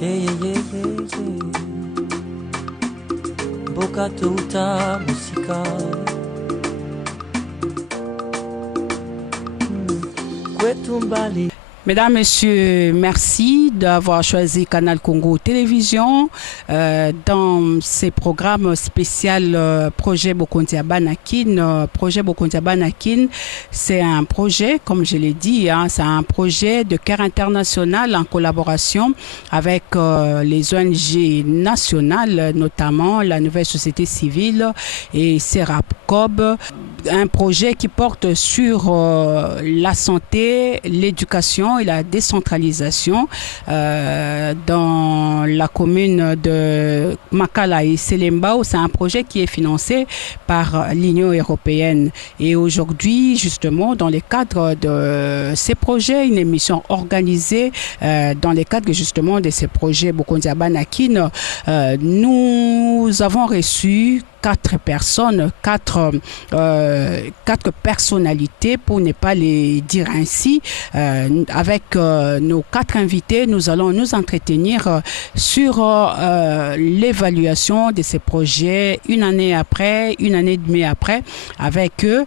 Yeah, yeah, yeah, yeah, yeah. Boca tuta música. Kwetumbali. Mesdames, Messieurs, merci d'avoir choisi Canal Congo Télévision dans ces programmes spéciaux Projet Bokontia Banakin. Projet Bokontia Banakin, c'est un projet, comme je l'ai dit, c'est un projet de cœur international en collaboration avec les ONG nationales, notamment la Nouvelle Société Civile et Serapcob. Un projet qui porte sur la santé, l'éducation et la décentralisation dans la commune de Makala et Selembao. C'est un projet qui est financé par l'Union européenne. Et aujourd'hui, justement, dans le cadre de ces projets, une émission organisée dans le cadre justement de ces projets Bokondia Banakin, nous avons reçu quatre personnes, quatre personnalités, pour ne pas les dire ainsi. Avec nos quatre invités, nous allons nous entretenir sur l'évaluation de ces projets une année après, une année et demie après, avec eux.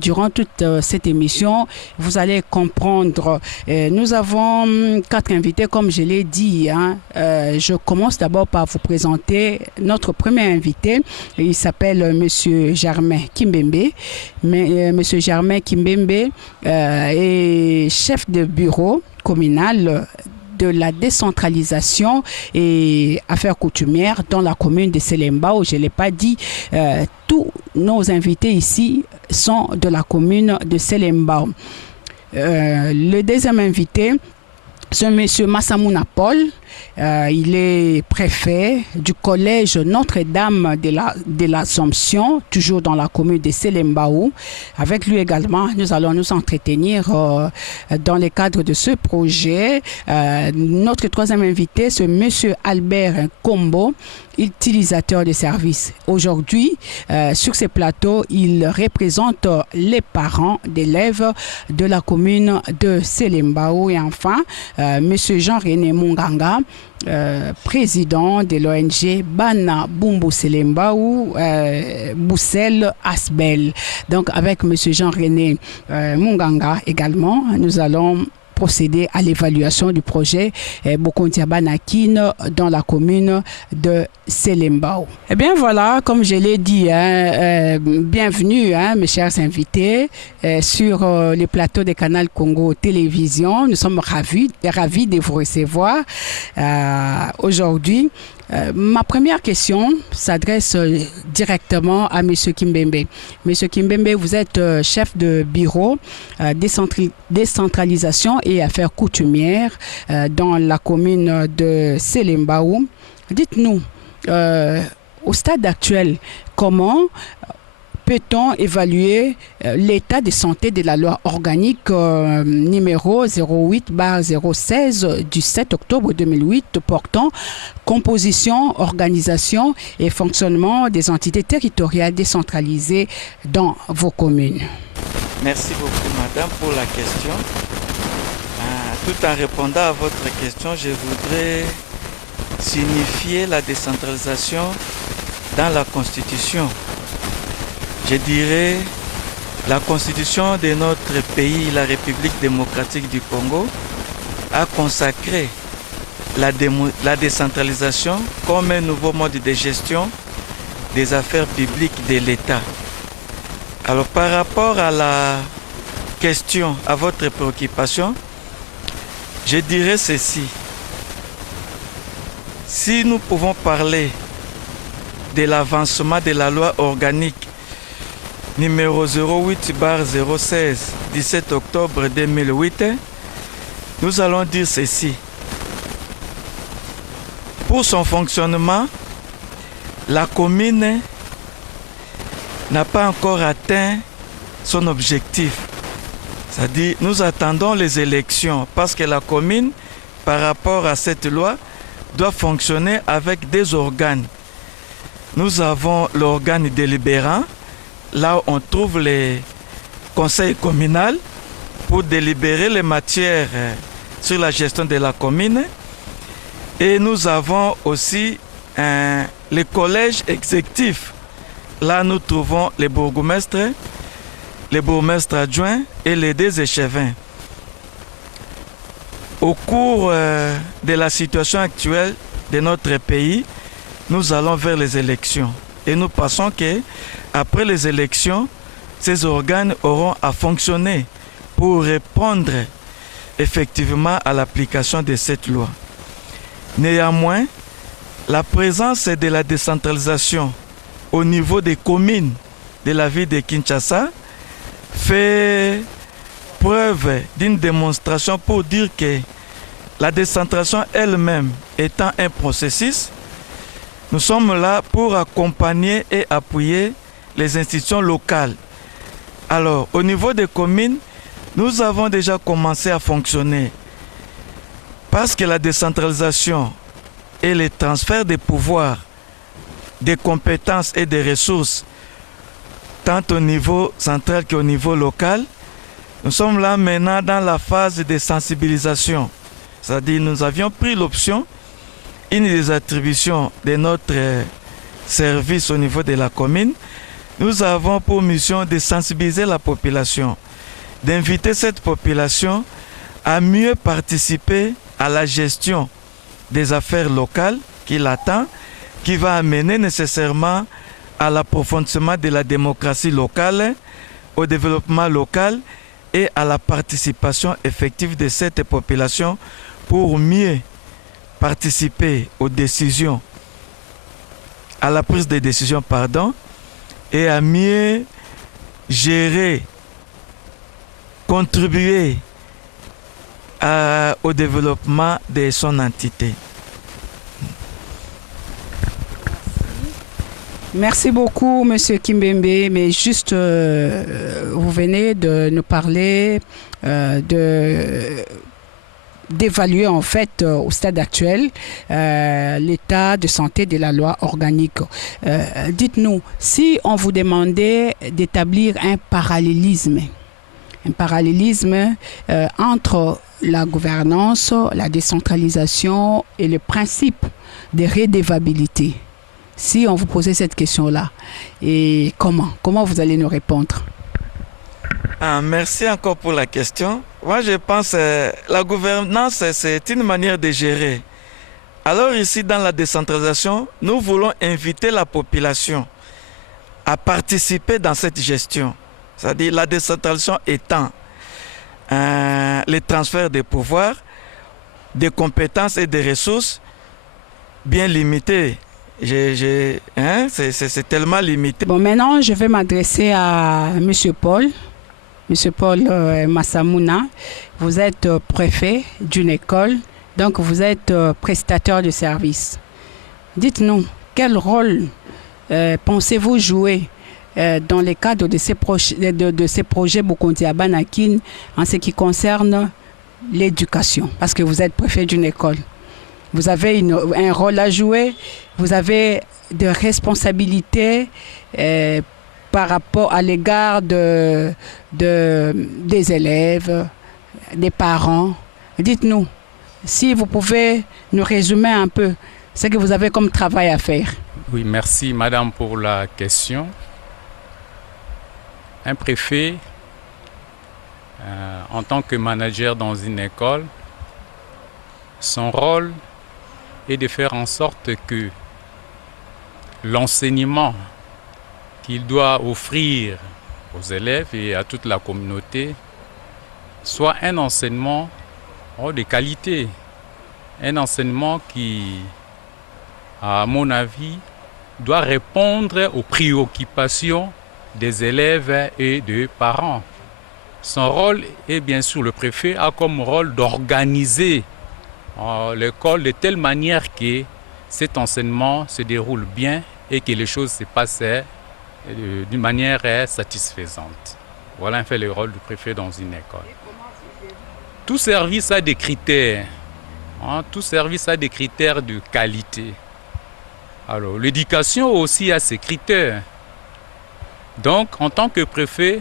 Durant toute cette émission, vous allez comprendre. Nous avons quatre invités, comme je l'ai dit. Je commence d'abord par vous présenter notre premier invité. Il s'appelle Monsieur Germain Kimbembe. Monsieur Germain Kimbembe est chef de bureau communal de la décentralisation et affaires coutumières dans la commune de Selembao. Je ne l'ai pas dit, tous nos invités ici sont de la commune de Selembao. Le deuxième invité, c'est M. Massamouna Paul. Il est préfet du collège Notre-Dame de l'Assomption, toujours dans la commune de Selembao. Avec lui également, nous allons nous entretenir dans le cadre de ce projet. Notre troisième invité, c'est M. Albert Kombo, utilisateur de services. Aujourd'hui, sur ce plateau, il représente les parents d'élèves de la commune de Selembao. Et enfin, M. Jean-René Munganga, président de l'ONG Bana Bumbu Selembao, Boussel Asbel. Donc avec M. Jean-René Munganga également, nous allons procéder à l'évaluation du projet Bokontia Banakin dans la commune de Selembao. Eh bien voilà, comme je l'ai dit, bienvenue mes chers invités sur le plateau de Canal Congo Télévision. Nous sommes ravis de vous recevoir aujourd'hui. Ma première question s'adresse directement à M. Kimbembe. M. Kimbembe, vous êtes chef de bureau décentralisation et affaires coutumières dans la commune de Selembao. Dites-nous, au stade actuel, comment peut-on évaluer l'état de santé de la loi organique numéro 08/016 du 7 octobre 2008 portant composition, organisation et fonctionnement des entités territoriales décentralisées dans vos communes? Merci beaucoup, madame, pour la question. Tout en répondant à votre question, je voudrais signifier la décentralisation dans la Constitution. Je dirais, la Constitution de notre pays, la République démocratique du Congo, a consacré la décentralisation comme un nouveau mode de gestion des affaires publiques de l'État. Alors, par rapport à la question, à votre préoccupation, je dirais ceci. Si nous pouvons parler de l'avancement de la loi organique numéro 08/016, 17 octobre 2008, nous allons dire ceci. Pour son fonctionnement, la commune n'a pas encore atteint son objectif. C'est-à-dire, nous attendons les élections parce que la commune, par rapport à cette loi, doit fonctionner avec des organes. Nous avons l'organe délibérant, là où on trouve les conseils communaux pour délibérer les matières sur la gestion de la commune. Et nous avons aussi les collèges exécutifs. Là, nous trouvons les bourgmestres adjoints et les deux échevins. Au cours de la situation actuelle de notre pays, nous allons vers les élections. Et nous pensons qu'après les élections, ces organes auront à fonctionner pour répondre effectivement à l'application de cette loi. Néanmoins, la présence de la décentralisation au niveau des communes de la ville de Kinshasa fait preuve d'une démonstration pour dire que la décentralisation elle-même étant un processus, nous sommes là pour accompagner et appuyer les institutions locales. Alors, au niveau des communes, nous avons déjà commencé à fonctionner parce que la décentralisation et le transfert des pouvoirs, des compétences et des ressources, tant au niveau central qu'au niveau local, nous sommes là maintenant dans la phase de sensibilisation. C'est-à-dire nous avions pris l'option, une des attributions de notre service au niveau de la commune, nous avons pour mission de sensibiliser la population, d'inviter cette population à mieux participer à la gestion des affaires locales qui l'attend, qui va amener nécessairement à l'approfondissement de la démocratie locale, au développement local et à la participation effective de cette population pour mieux participer aux décisions, à la prise de décision, et à mieux gérer, contribuer au développement de son entité. Merci beaucoup, Monsieur Kimbembe. Mais juste, vous venez de nous parler d'évaluer en fait au stade actuel l'état de santé de la loi organique. Dites-nous, si on vous demandait d'établir un parallélisme entre la gouvernance, la décentralisation et le principe de redevabilité, si on vous posait cette question-là, et comment vous allez nous répondre? Merci encore pour la question. Moi, je pense que la gouvernance, c'est une manière de gérer. Alors ici, dans la décentralisation, nous voulons inviter la population à participer dans cette gestion. C'est-à-dire la décentralisation étant le transfert des pouvoirs, des compétences et des ressources bien limités. C'est tellement limité. Bon, maintenant, je vais m'adresser à M. Paul. Monsieur Paul Massamouna, vous êtes préfet d'une école, donc vous êtes prestataire de services. Dites-nous, quel rôle pensez-vous jouer dans le cadre de ces projets Bokondi Abanakin en ce qui concerne l'éducation? Parce que vous êtes préfet d'une école. Vous avez un rôle à jouer, vous avez des responsabilités par rapport à l'égard des élèves, des parents. Dites-nous, si vous pouvez nous résumer un peu ce que vous avez comme travail à faire. Oui, merci madame pour la question. Un préfet, en tant que manager dans une école, son rôle est de faire en sorte que l'enseignement qu'il doit offrir aux élèves et à toute la communauté soit un enseignement de qualité. Un enseignement qui, à mon avis, doit répondre aux préoccupations des élèves et des parents. Son rôle est bien sûr, le préfet a comme rôle d'organiser l'école de telle manière que cet enseignement se déroule bien et que les choses se passent d'une manière satisfaisante. Voilà un fait le rôle du préfet dans une école. Tout service a des critères. Tout service a des critères de qualité. Alors, l'éducation aussi a ses critères. Donc, en tant que préfet,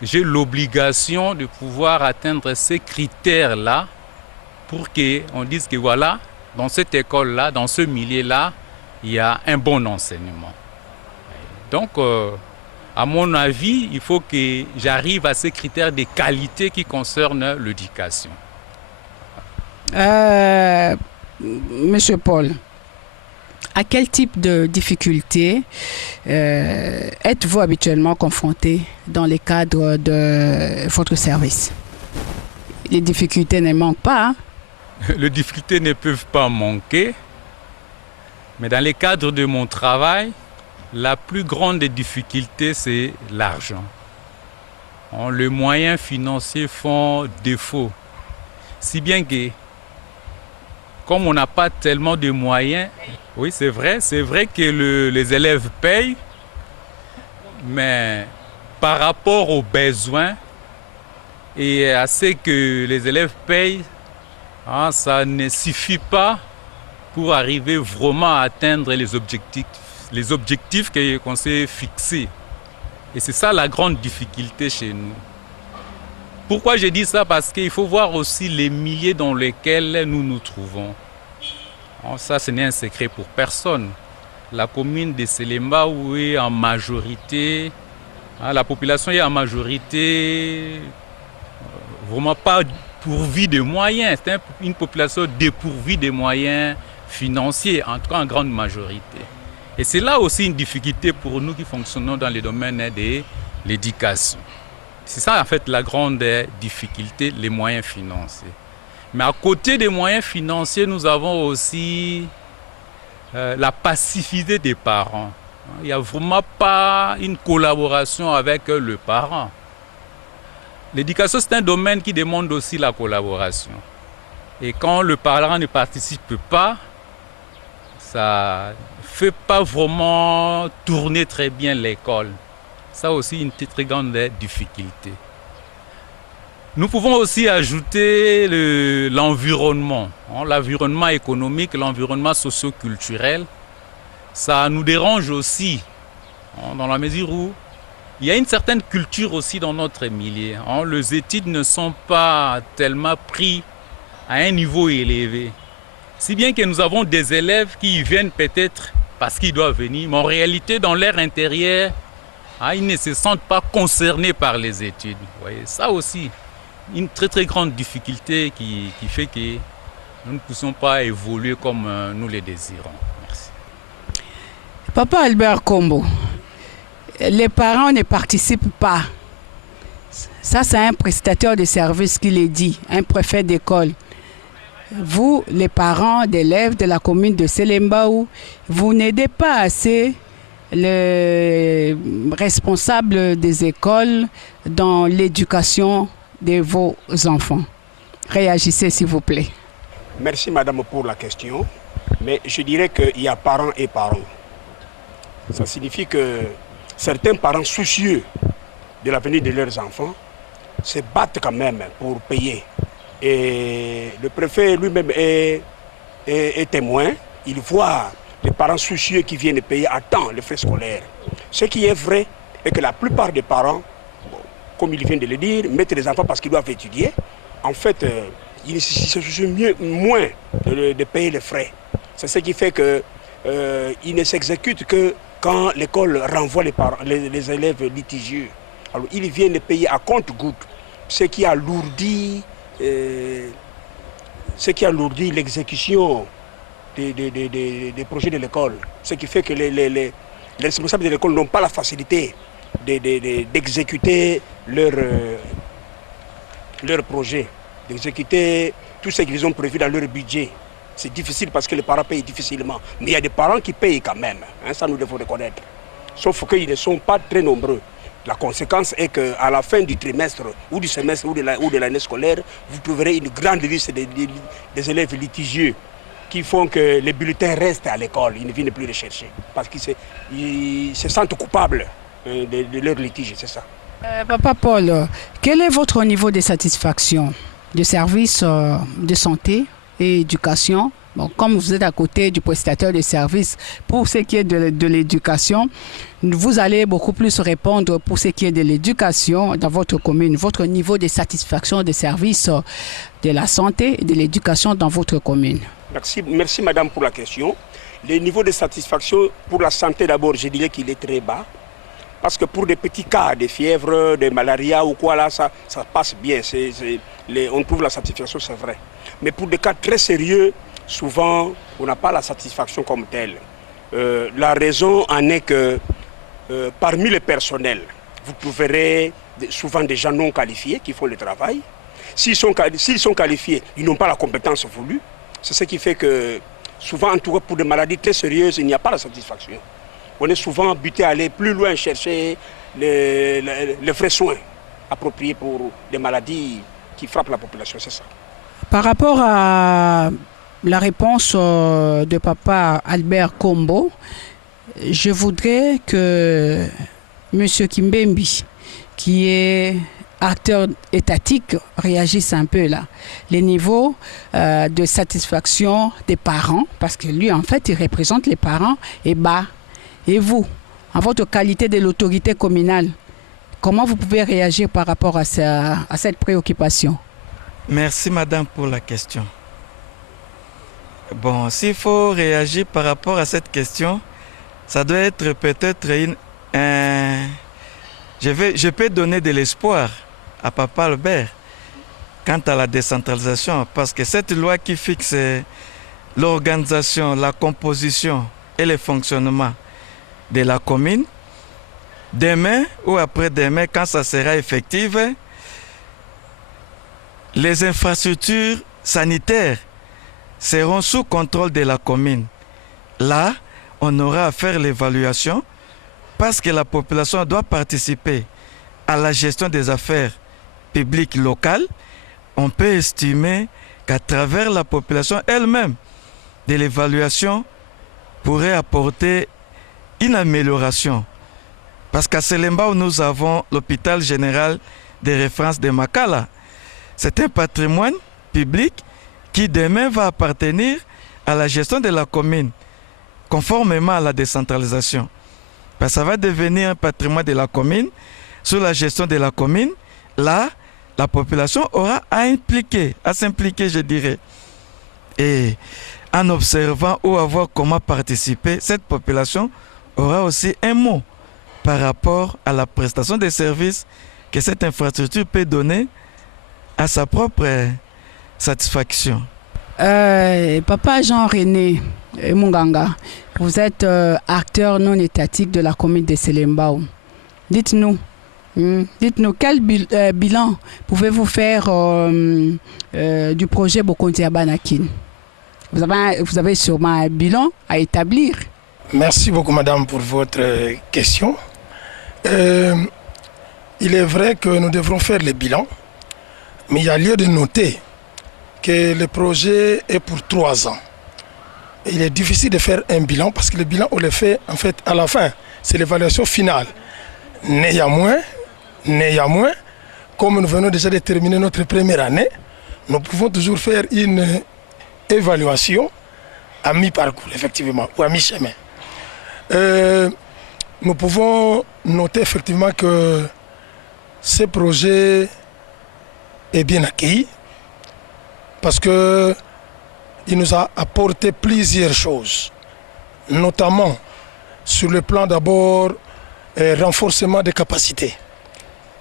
j'ai l'obligation de pouvoir atteindre ces critères-là pour qu'on dise que voilà, dans cette école-là, dans ce milieu-là, il y a un bon enseignement. Donc, à mon avis, il faut que j'arrive à ces critères de qualité qui concernent l'éducation. Monsieur Paul, à quel type de difficultés êtes-vous habituellement confronté dans les cadres de votre service? Les difficultés ne manquent pas. Hein? Les difficultés ne peuvent pas manquer, mais dans les cadres de mon travail, la plus grande des difficultés, c'est l'argent. Les moyens financiers font défaut. Si bien que, comme on n'a pas tellement de moyens, oui, c'est vrai que les élèves payent, mais par rapport aux besoins et à ce que les élèves payent, ça ne suffit pas pour arriver vraiment à atteindre les objectifs qu'on s'est fixés. Et c'est ça la grande difficulté chez nous. Pourquoi je dis ça? Parce qu'il faut voir aussi les milieux dans lesquels nous nous trouvons. Ça, ce n'est un secret pour personne. La commune de Selembao est en majorité, la population est en majorité vraiment pas pourvue de moyens. C'est une population dépourvue de moyens financiers, en tout cas en grande majorité. Et c'est là aussi une difficulté pour nous qui fonctionnons dans le domaine de l'éducation. C'est ça en fait la grande difficulté, les moyens financiers. Mais à côté des moyens financiers, nous avons aussi la passivité des parents. Il n'y a vraiment pas une collaboration avec le parent. L'éducation, c'est un domaine qui demande aussi la collaboration. Et quand le parent ne participe pas, ça ne fait pas vraiment tourner très bien l'école. Ça aussi, une très grande difficulté. Nous pouvons aussi ajouter l'environnement, l'environnement économique, l'environnement socio-culturel. Ça nous dérange aussi, dans la mesure où il y a une certaine culture aussi dans notre milieu. Les études ne sont pas tellement prises à un niveau élevé. Si bien que nous avons des élèves qui viennent peut-être parce qu'ils doivent venir, mais en réalité, dans leur intérieur, ils ne se sentent pas concernés par les études. Vous voyez, ça aussi, une très grande difficulté qui fait que nous ne puissions pas évoluer comme nous le désirons. Merci. Papa Albert Kombo, les parents ne participent pas. Ça, c'est un prestataire de service qui le dit, un préfet d'école. Vous, les parents d'élèves de la commune de Selembao, vous n'aidez pas assez les responsables des écoles dans l'éducation de vos enfants. Réagissez s'il vous plaît. Merci madame pour la question, mais je dirais qu'il y a parents et parents. Ça signifie que certains parents soucieux de l'avenir de leurs enfants se battent quand même pour payer. Et le préfet lui-même est témoin. Il voit les parents soucieux qui viennent payer à temps les frais scolaires. Ce qui est vrai est que la plupart des parents, comme il vient de le dire, mettent les enfants parce qu'ils doivent étudier. En fait, ils se soucient moins de payer les frais. C'est ce qui fait qu'ils ne s'exécutent que quand l'école renvoie les élèves litigieux. Alors, ils viennent payer à compte-gouttes, ce qui alourdit l'exécution des projets de l'école. Ce qui fait que les responsables de l'école n'ont pas la facilité d'exécuter leur projet, d'exécuter tout ce qu'ils ont prévu dans leur budget. C'est difficile parce que les parents payent difficilement. Mais il y a des parents qui payent quand même, ça nous devons reconnaître. Sauf qu'ils ne sont pas très nombreux. La conséquence est qu'à la fin du trimestre ou du semestre ou de l'année scolaire, vous trouverez une grande liste des élèves litigieux qui font que les bulletins restent à l'école, ils ne viennent plus les chercher parce qu'ils se sentent coupables de leur litige, c'est ça. Papa Paul, quel est votre niveau de satisfaction du service de santé et éducation. Bon, comme vous êtes à côté du prestataire de services, pour ce qui est de l'éducation, vous allez beaucoup plus répondre pour ce qui est de l'éducation dans votre commune, votre niveau de satisfaction des services de la santé et de l'éducation dans votre commune. Merci madame pour la question. Le niveau de satisfaction pour la santé d'abord, je dirais qu'il est très bas. Parce que pour des petits cas de fièvre, de malaria ou quoi là, ça passe bien. On trouve la satisfaction, c'est vrai. Mais pour des cas très sérieux, souvent, on n'a pas la satisfaction comme telle. La raison en est que parmi les personnels, vous trouverez souvent des gens non qualifiés qui font le travail. S'ils sont qualifiés, ils n'ont pas la compétence voulue. C'est ce qui fait que souvent, en tout cas pour des maladies très sérieuses, il n'y a pas la satisfaction. On est souvent buté à aller plus loin chercher les vrais soins appropriés pour des maladies qui frappent la population, c'est ça. Par rapport à la réponse de papa Albert Kombo, je voudrais que M. Kimbembi, qui est acteur étatique, réagisse un peu là. Les niveaux de satisfaction des parents, parce que lui, en fait, il représente les parents, est bas. Et vous, en votre qualité de l'autorité communale, comment vous pouvez réagir par rapport à cette préoccupation? Merci madame pour la question. Bon, s'il faut réagir par rapport à cette question, ça doit être peut-être je peux donner de l'espoir à papa Albert quant à la décentralisation, parce que cette loi qui fixe l'organisation, la composition et le fonctionnement de la commune, demain ou après-demain, quand ça sera effectif, les infrastructures sanitaires seront sous contrôle de la commune. Là, on aura à faire l'évaluation parce que la population doit participer à la gestion des affaires publiques locales. On peut estimer qu'à travers la population elle-même, de l'évaluation pourrait apporter une amélioration. Parce qu'à Selembao, nous avons l'hôpital général de référence de Makala. C'est un patrimoine public qui demain va appartenir à la gestion de la commune, conformément à la décentralisation. Parce que ça va devenir un patrimoine de la commune, sous la gestion de la commune. Là, la population aura à s'impliquer, je dirais. Et en observant ou à voir comment participer, cette population aura aussi un mot par rapport à la prestation des services que cette infrastructure peut donner à sa propre satisfaction. Papa Jean-René Munganga, vous êtes acteur non étatique de la commune de Selembao. Dites-nous, quel bilan pouvez-vous faire du projet Bokonzi Abanakin? Vous avez sûrement un bilan à établir. Merci beaucoup, madame, pour votre question. Il est vrai que nous devrons faire le bilan, mais il y a lieu de noter que le projet est pour 3 ans. Il est difficile de faire un bilan parce que le bilan, on le fait en fait à la fin. C'est l'évaluation finale. Néanmoins, comme nous venons déjà de terminer notre première année, nous pouvons toujours faire une évaluation à mi-parcours, effectivement, ou à mi-chemin. Nous pouvons noter effectivement que ce projet est bien accueilli parce qu'il nous a apporté plusieurs choses, notamment sur le plan d'abord renforcement des capacités,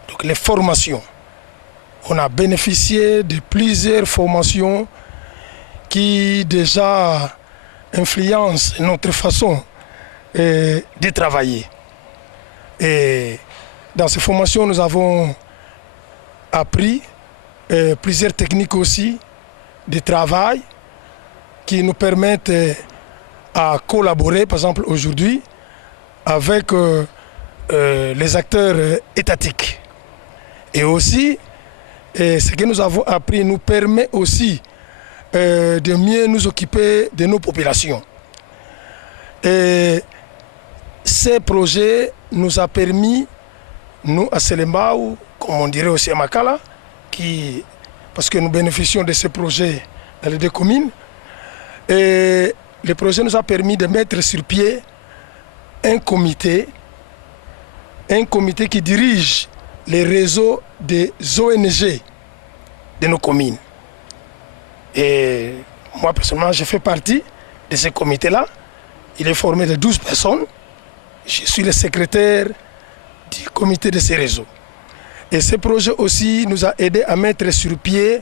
donc les formations. On a bénéficié de plusieurs formations qui déjà influencent notre façon de travailler. Et dans ces formations, nous avons appris plusieurs techniques aussi de travail qui nous permettent à collaborer, par exemple aujourd'hui, avec les acteurs étatiques. Et aussi, ce que nous avons appris nous permet aussi de mieux nous occuper de nos populations. Et ces projets nous a permis, nous à Selembao, comme on dirait aussi à Makala, parce que nous bénéficions de ces projets dans les 2 communes. Et le projet nous a permis de mettre sur pied un comité qui dirige les réseaux des ONG de nos communes. Et moi, personnellement, je fais partie de ce comité-là. Il est formé de 12 personnes. Je suis le secrétaire du comité de ces réseaux. Et ce projet aussi nous a aidé à mettre sur pied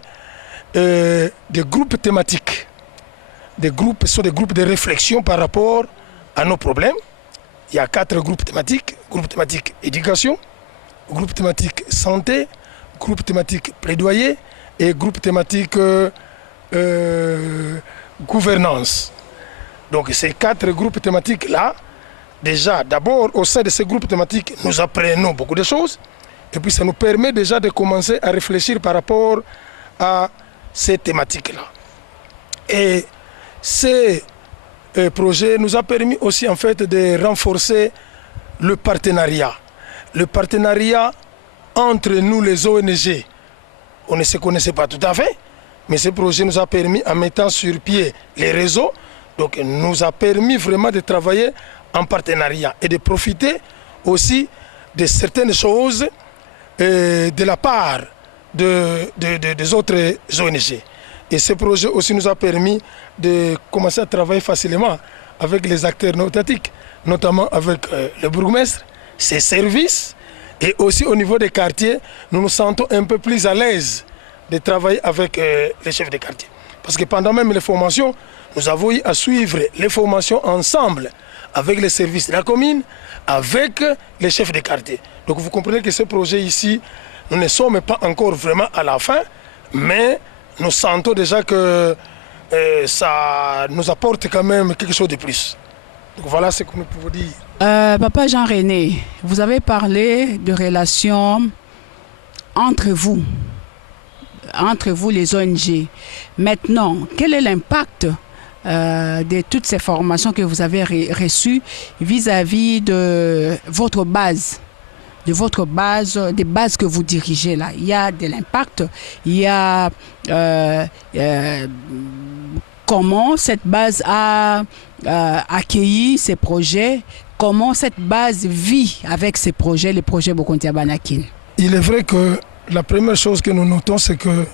des groupes thématiques. Ce sont des groupes de réflexion par rapport à nos problèmes. Il y a 4 groupes thématiques. Groupe thématique éducation, groupe thématique santé, groupe thématique plaidoyer et groupe thématique gouvernance. Donc ces 4 groupes thématiques-là, déjà, d'abord, au sein de ces groupes thématiques, nous apprenons beaucoup de choses. Et puis ça nous permet déjà de commencer à réfléchir par rapport à ces thématiques-là. Et ces projets nous a permis aussi en fait de renforcer le partenariat. Le partenariat entre nous les ONG. On ne se connaissait pas tout à fait, mais ce projet nous a permis, en mettant sur pied les réseaux, donc nous a permis vraiment de travailler en partenariat et de profiter aussi de certaines choses de la part des autres ONG. Et ce projet aussi nous a permis de commencer à travailler facilement avec les acteurs non étatiques, notamment avec le bourgmestre, ses services, et aussi au niveau des quartiers, nous nous sentons un peu plus à l'aise de travailler avec les chefs de quartier. Parce que pendant même les formations, nous avons eu à suivre les formations ensemble avec les services de la commune, avec les chefs de quartier. Donc vous comprenez que ce projet ici, nous ne sommes pas encore vraiment à la fin, mais nous sentons déjà que ça nous apporte quand même quelque chose de plus. Donc voilà ce que nous pouvons dire. Papa Jean-René, vous avez parlé de relations entre vous les ONG. Maintenant, quel est l'impact de toutes ces formations que vous avez reçues vis-à-vis de votre base, des bases que vous dirigez là? Il y a de l'impact, il y a comment cette base a accueilli ces projets, comment cette base vit avec ces projets, les projets Bokontia Banakin. Il est vrai que la première chose que nous notons, c'est que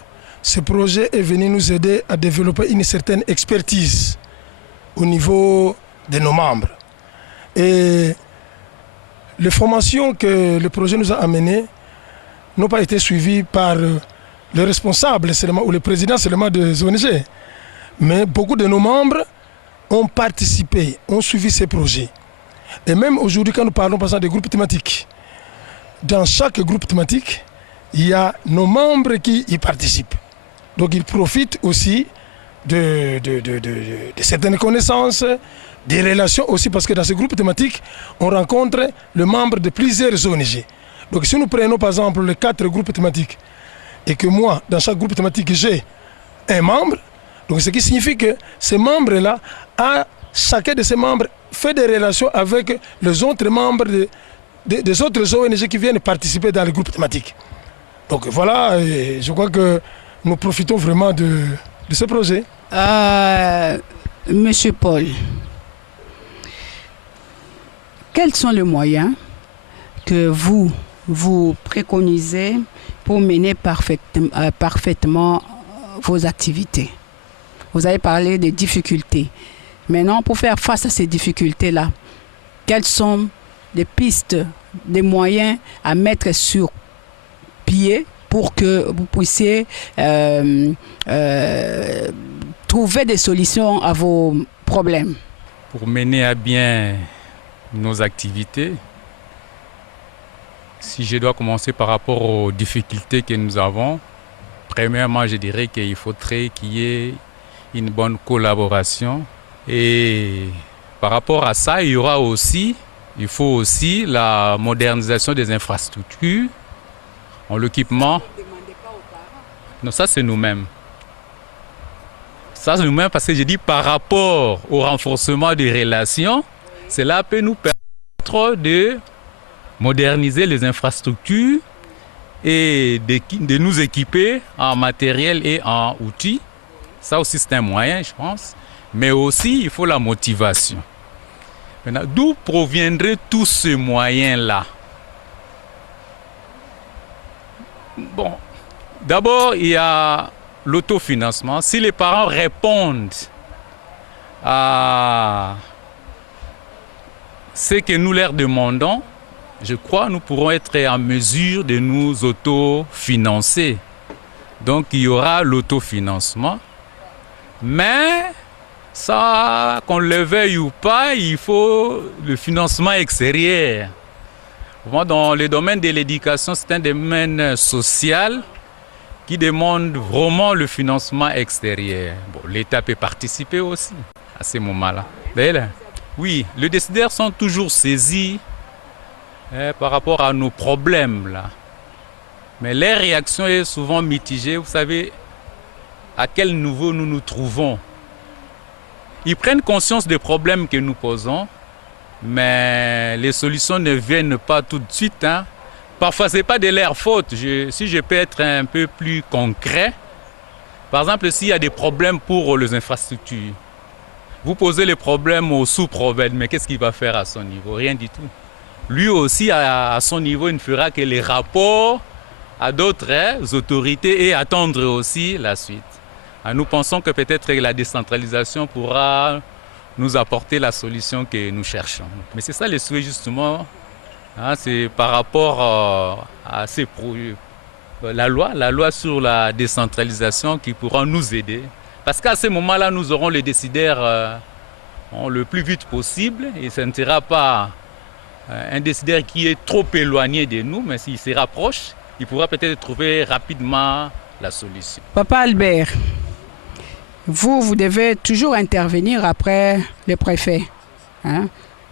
ce projet est venu nous aider à développer une certaine expertise au niveau de nos membres. Et les formations que le projet nous a amenées n'ont pas été suivies par les responsables seulement, ou les présidents seulement des ONG. Mais beaucoup de nos membres ont participé, ont suivi ces projets. Et même aujourd'hui, quand nous parlons par exemple des groupes thématiques, dans chaque groupe thématique, il y a nos membres qui y participent. Donc ils profitent aussi de certaines connaissances, des relations aussi, parce que dans ce groupe thématique, on rencontre le membre de plusieurs ONG. Donc si nous prenons par exemple les 4 groupes thématiques, et que moi, dans chaque groupe thématique, j'ai un membre, donc ce qui signifie que ces membres-là, chacun de ces membres fait des relations avec les autres membres des autres ONG qui viennent participer dans les groupes thématiques. Donc voilà, je crois que nous profitons vraiment de ce projet. Monsieur Paul, quels sont les moyens que vous préconisez pour mener parfaitement vos activités? Vous avez parlé des difficultés. Maintenant, pour faire face à ces difficultés-là, quelles sont les pistes, des moyens à mettre sur pied pour que vous puissiez trouver des solutions à vos problèmes? Pour mener à bien nos activités, si je dois commencer par rapport aux difficultés que nous avons, premièrement, je dirais qu'il faudrait qu'il y ait une bonne collaboration. Et par rapport à ça, il faut aussi la modernisation des infrastructures, l'équipement. Non, ça c'est nous-mêmes. Ça c'est nous-mêmes parce que je dis par rapport au renforcement des relations, cela peut nous permettre de moderniser les infrastructures et de nous équiper en matériel et en outils Ça aussi, c'est un moyen, je pense. Mais aussi, il faut la motivation. Maintenant, d'où proviendrait tout ce moyen-là? Bon, d'abord, il y a l'autofinancement. Si les parents répondent à ce que nous leur demandons, je crois que nous pourrons être en mesure de nous autofinancer. Donc, il y aura l'autofinancement. Mais, ça, qu'on le veuille ou pas, il faut le financement extérieur. Dans le domaine de l'éducation, c'est un domaine social qui demande vraiment le financement extérieur. Bon, l'État peut participer aussi à ces moments-là. Oui, les décideurs sont toujours saisis par rapport à nos problèmes là. Mais leur réaction est souvent mitigée. Vous savez à quel niveau nous nous trouvons. Ils prennent conscience des problèmes que nous posons, mais les solutions ne viennent pas tout de suite. Parfois, ce n'est pas de leur faute. Si je peux être un peu plus concret, par exemple, s'il y a des problèmes pour les infrastructures, vous posez les problèmes au sous-prophète, mais qu'est-ce qu'il va faire à son niveau? Rien du tout. Lui aussi, à son niveau, il ne fera que les rapports à d'autres autorités et attendre aussi la suite. Nous pensons que peut-être la décentralisation pourra nous apporter la solution que nous cherchons. Mais c'est ça le souhait justement, c'est par rapport à ces projets. La loi sur la décentralisation qui pourra nous aider. Parce qu'à ce moment-là, nous aurons les décideurs le plus vite possible et ce ne sera pas un décideur qui est trop éloigné de nous, mais s'il se rapproche, il pourra peut-être trouver rapidement la solution. Papa Albert, vous devez toujours intervenir après le préfet.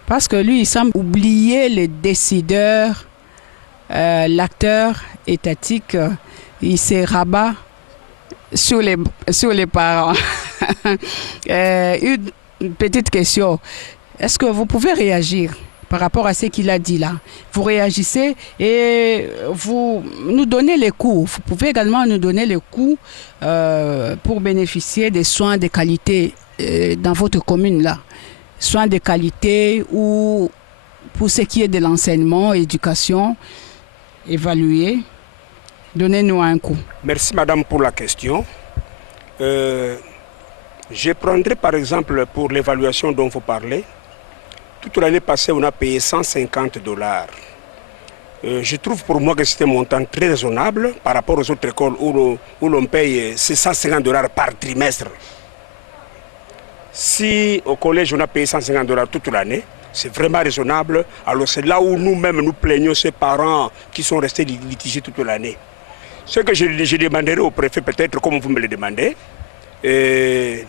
Parce que lui, il semble oublier les décideurs, l'acteur étatique, il se rabat sur les parents. Une petite question. Est-ce que vous pouvez réagir par rapport à ce qu'il a dit là? Vous réagissez et vous nous donnez les coûts. Vous pouvez également nous donner les coûts pour bénéficier des soins de qualité dans votre commune là. Soins de qualité ou pour ce qui est de l'enseignement, éducation, évaluer. Donnez-nous un coup. Merci madame pour la question. Je prendrai par exemple pour l'évaluation dont vous parlez. Toute l'année passée, on a payé $150. Je trouve pour moi que c'est un montant très raisonnable par rapport aux autres écoles où l'on paye $150 par trimestre. Si au collège on a payé $150 toute l'année, c'est vraiment raisonnable. Alors c'est là où nous-mêmes nous plaignons ces parents qui sont restés litigieux toute l'année. Ce que je demanderai au préfet, peut-être comme vous me le demandez, de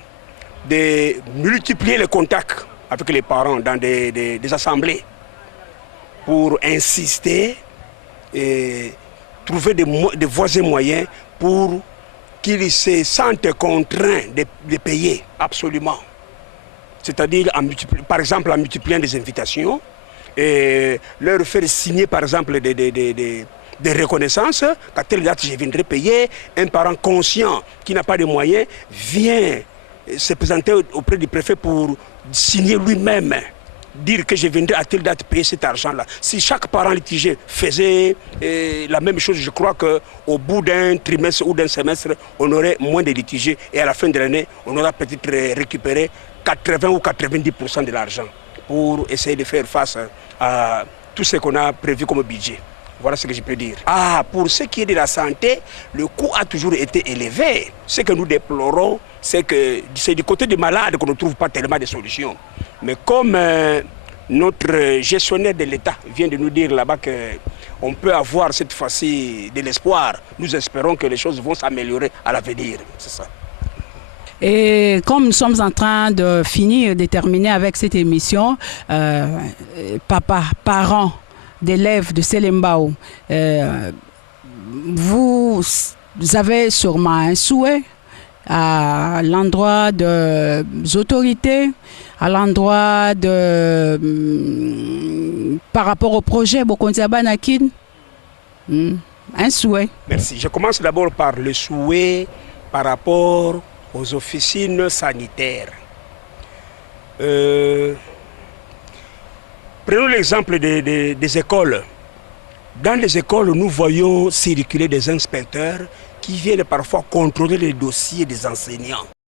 multiplier les contacts avec les parents dans des assemblées pour insister et trouver des voies et moyens pour qu'ils se sentent contraints de payer absolument. C'est-à-dire, par exemple, en multipliant des invitations et leur faire signer, par exemple, des reconnaissances. Qu'à telle date, je viendrai payer. Un parent conscient qui n'a pas de moyens vient se présenter auprès du préfet pour signer lui-même, dire que je viendrai à telle date payer cet argent-là. Si chaque parent litigé faisait la même chose, je crois qu'au bout d'un trimestre ou d'un semestre, on aurait moins de litigés et à la fin de l'année, on aura peut-être récupéré 80 ou 90% de l'argent pour essayer de faire face à tout ce qu'on a prévu comme budget. Voilà ce que je peux dire. Pour ce qui est de la santé, le coût a toujours été élevé. Ce que nous déplorons, c'est que c'est du côté des malades qu'on ne trouve pas tellement de solutions. Mais comme notre gestionnaire de l'État vient de nous dire là-bas qu'on peut avoir cette fois-ci de l'espoir, nous espérons que les choses vont s'améliorer à l'avenir. C'est ça. Et comme nous sommes en train de finir, de terminer avec cette émission, parents d'élèves de Selembao, vous avez sûrement un souhait à l'endroit des autorités, à l'endroit par rapport au projet Bokonziabanakin, un souhait. Merci. Je commence d'abord par le souhait par rapport aux officines sanitaires. Prenons l'exemple des écoles. Dans les écoles, nous voyons circuler des inspecteurs qui viennent parfois contrôler les dossiers des enseignants.